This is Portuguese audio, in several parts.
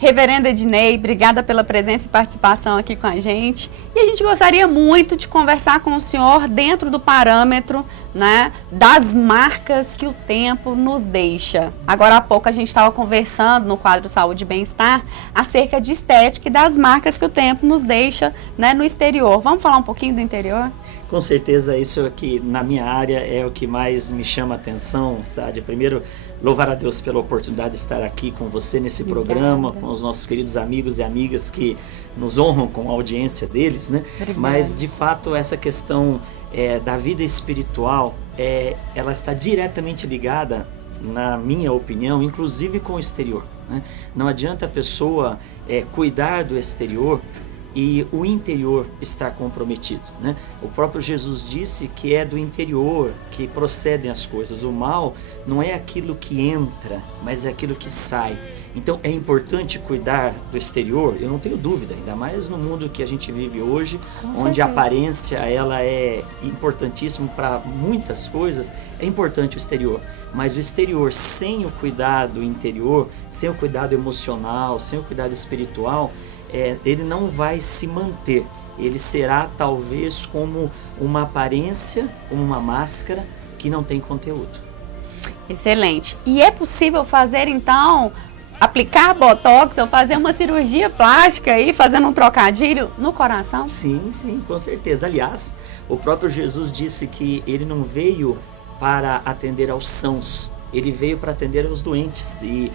Reverenda Ednei, obrigada pela presença e participação aqui com a gente. E a gente gostaria muito de conversar com o senhor dentro do parâmetro, né, das marcas que o tempo nos deixa. Agora há pouco a gente estava conversando no quadro Saúde e Bem-Estar acerca de estética e das marcas que o tempo nos deixa, né, no exterior. Vamos falar um pouquinho do interior? Com certeza, isso aqui na minha área é o que mais me chama a atenção, sabe? Primeiro, louvar a Deus pela oportunidade de estar aqui com você nesse programa, com os nossos queridos amigos e amigas que nos honram com a audiência deles, né? Mas, de fato, essa questão da vida espiritual, ela está diretamente ligada, na minha opinião, inclusive com o exterior, né? Não adianta a pessoa cuidar do exterior e o interior está comprometido, né? O próprio Jesus disse que é do interior que procedem as coisas. O mal não é aquilo que entra, mas é aquilo que sai. Então é importante cuidar do exterior, eu não tenho dúvida, ainda mais no mundo que a gente vive hoje, onde a aparência ela é importantíssima para muitas coisas, é importante o exterior. Mas o exterior sem o cuidado interior, sem o cuidado emocional, sem o cuidado espiritual, ele não vai se manter. Ele será talvez como uma aparência, como uma máscara que não tem conteúdo. Excelente. E é possível fazer então, aplicar botox ou fazer uma cirurgia plástica aí, fazendo um trocadilho no coração? Sim, sim, com certeza. Aliás, o próprio Jesus disse que ele não veio para atender aos sãos, ele veio para atender aos doentes. E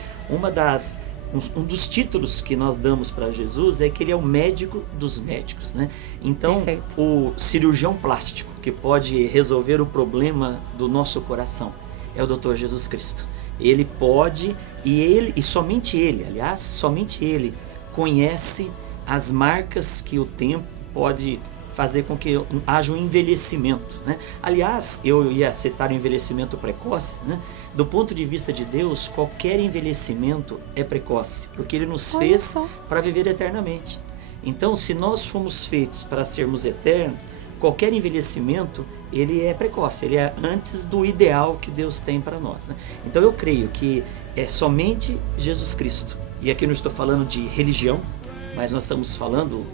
um dos títulos que nós damos para Jesus é que ele é o médico dos médicos, né? Então, o cirurgião plástico que pode resolver o problema do nosso coração é o Dr. Jesus Cristo. Ele pode, e somente ele, aliás, somente ele conhece as marcas que o tempo pode fazer com que haja um envelhecimento, né? Aliás, eu ia citar o envelhecimento precoce, né? Do ponto de vista de Deus, qualquer envelhecimento é precoce, porque Ele nos fez para viver eternamente. Então, se nós fomos feitos para sermos eternos, qualquer envelhecimento, ele é precoce, ele é antes do ideal que Deus tem para nós, né? Então, eu creio que é somente Jesus Cristo, e aqui não estou falando de religião, mas nós estamos falando,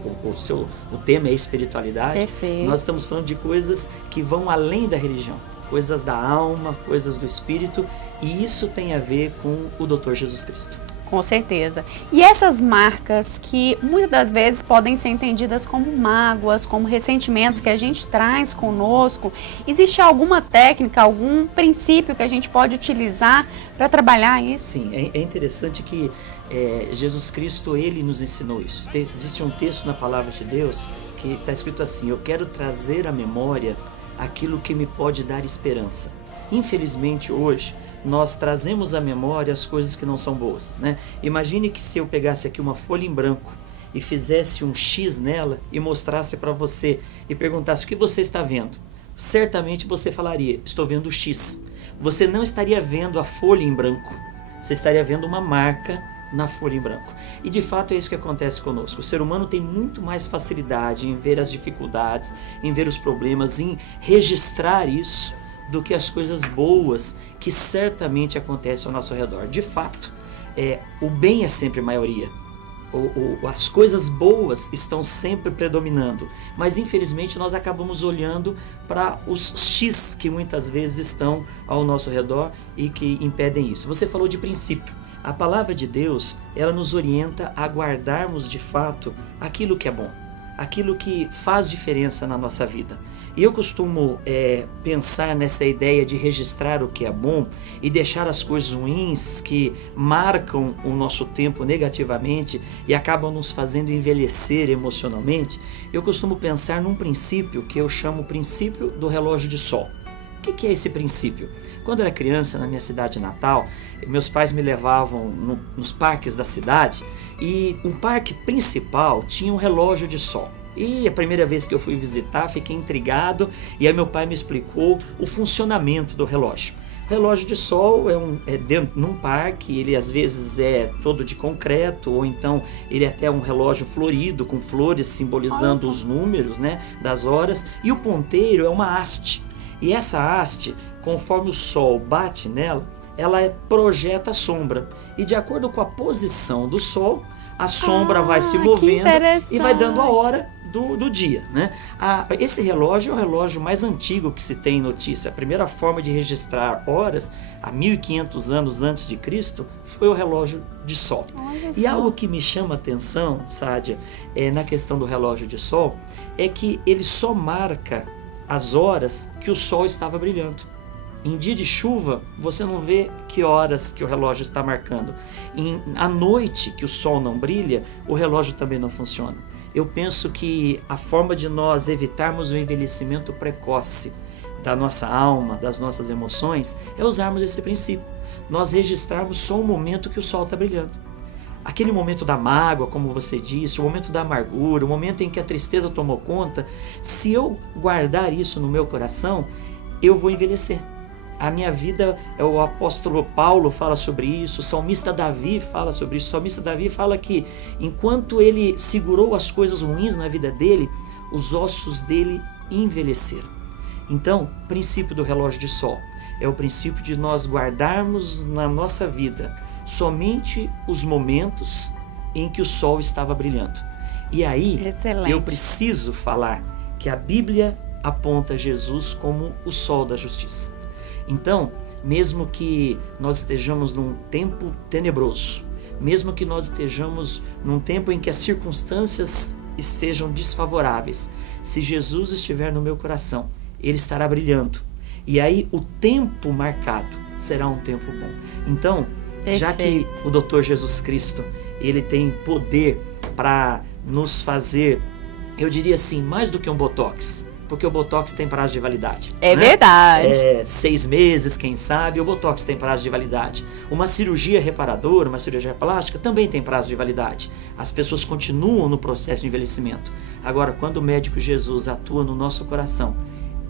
o tema é espiritualidade. Perfeito. Nós estamos falando de coisas que vão além da religião, coisas da alma, coisas do espírito, e isso tem a ver com o Dr. Jesus Cristo. Com certeza. E essas marcas que muitas das vezes podem ser entendidas como mágoas, como ressentimentos que a gente traz conosco, existe alguma técnica, algum princípio que a gente pode utilizar para trabalhar isso? Sim, é interessante que Jesus Cristo, ele nos ensinou isso. Existe um texto na palavra de Deus que está escrito assim: eu quero trazer à memória aquilo que me pode dar esperança. Infelizmente hoje nós trazemos à memória as coisas que não são boas, né? Imagine que se eu pegasse aqui uma folha em branco e fizesse um X nela e mostrasse para você e perguntasse o que você está vendo, certamente você falaria: estou vendo o X. Você não estaria vendo a folha em branco, você estaria vendo uma marca na folha em branco. E de fato é isso que acontece conosco. O ser humano tem muito mais facilidade em ver as dificuldades, em ver os problemas, em registrar isso, do que as coisas boas que certamente acontecem ao nosso redor. De fato, o bem é sempre maioria. As coisas boas estão sempre predominando, mas infelizmente nós acabamos olhando para os X que muitas vezes estão ao nosso redor e que impedem isso. Você falou de princípio. A palavra de Deus, ela nos orienta a guardarmos de fato aquilo que é bom, aquilo que faz diferença na nossa vida. E eu costumo pensar nessa ideia de registrar o que é bom e deixar as coisas ruins que marcam o nosso tempo negativamente e acabam nos fazendo envelhecer emocionalmente. Eu costumo pensar num princípio que eu chamo o princípio do relógio de sol. O que é esse princípio? Quando eu era criança, na minha cidade natal, meus pais me levavam nos parques da cidade e um parque principal tinha um relógio de sol. E a primeira vez que eu fui visitar, fiquei intrigado e aí meu pai me explicou o funcionamento do relógio. O relógio de sol é dentro num parque, ele às vezes é todo de concreto, ou então ele é até um relógio florido, com flores simbolizando os números, né, das horas, e o ponteiro é uma haste. E essa haste, conforme o sol bate nela, ela projeta a sombra. E de acordo com a posição do Sol, a sombra vai se movendo e vai dando a hora do dia, né? Esse relógio é o relógio mais antigo que se tem notícia. A primeira forma de registrar horas, há 1500 anos antes de Cristo, foi o relógio de sol. E algo que me chama a atenção, Sádia, na questão do relógio de sol, é que ele só marca as horas que o sol estava brilhando. Em dia de chuva, você não vê que horas que o relógio está marcando. À noite, que o sol não brilha, o relógio também não funciona. Eu penso que a forma de nós evitarmos o envelhecimento precoce da nossa alma, das nossas emoções, é usarmos esse princípio. Nós registrarmos só o momento que o sol está brilhando. Aquele momento da mágoa, como você disse, o momento da amargura, o momento em que a tristeza tomou conta, se eu guardar isso no meu coração, eu vou envelhecer. A minha vida, o apóstolo Paulo fala sobre isso, o salmista Davi fala sobre isso. O salmista Davi fala que enquanto ele segurou as coisas ruins na vida dele, os ossos dele envelheceram. Então, o princípio do relógio de sol é o princípio de nós guardarmos na nossa vida somente os momentos em que o sol estava brilhando. E aí, eu preciso falar que a Bíblia aponta Jesus como o sol da justiça. Então, mesmo que nós estejamos num tempo tenebroso, mesmo que nós estejamos num tempo em que as circunstâncias estejam desfavoráveis, se Jesus estiver no meu coração, Ele estará brilhando. E aí o tempo marcado será um tempo bom. Então, já que o Dr. Jesus Cristo, Ele tem poder para nos fazer, eu diria assim, mais do que um botox, porque o Botox tem prazo de validade. É, né? Verdade. 6 meses, quem sabe, o Botox tem prazo de validade. Uma cirurgia reparadora, uma cirurgia plástica, também tem prazo de validade. As pessoas continuam no processo de envelhecimento. Agora, quando o médico Jesus atua no nosso coração,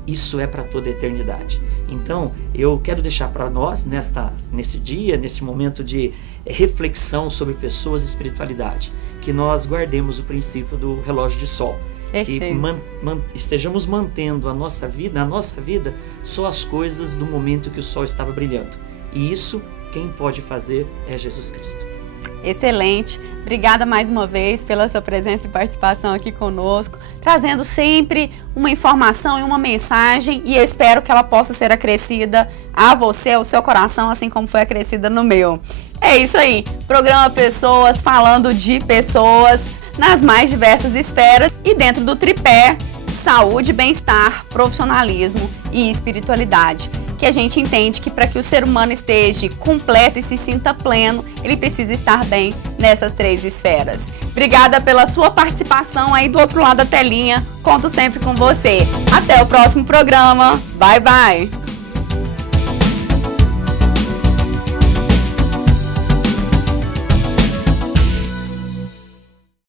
isso é para toda a eternidade. Então, eu quero deixar para nós, nesse dia, nesse momento de reflexão sobre pessoas e espiritualidade, que nós guardemos o princípio do relógio de sol. Que estejamos mantendo na nossa vida só as coisas do momento que o sol estava brilhando. E isso, quem pode fazer é Jesus Cristo. Excelente. Obrigada mais uma vez pela sua presença e participação aqui conosco, trazendo sempre uma informação e uma mensagem, e eu espero que ela possa ser acrescida a você, ao seu coração, assim como foi acrescida no meu. É isso aí. Programa Pessoas, falando de pessoas nas mais diversas esferas e dentro do tripé saúde, bem-estar, profissionalismo e espiritualidade, que a gente entende que para que o ser humano esteja completo e se sinta pleno, ele precisa estar bem nessas 3 esferas. Obrigada pela sua participação aí do outro lado da telinha, conto sempre com você. Até o próximo programa, bye bye!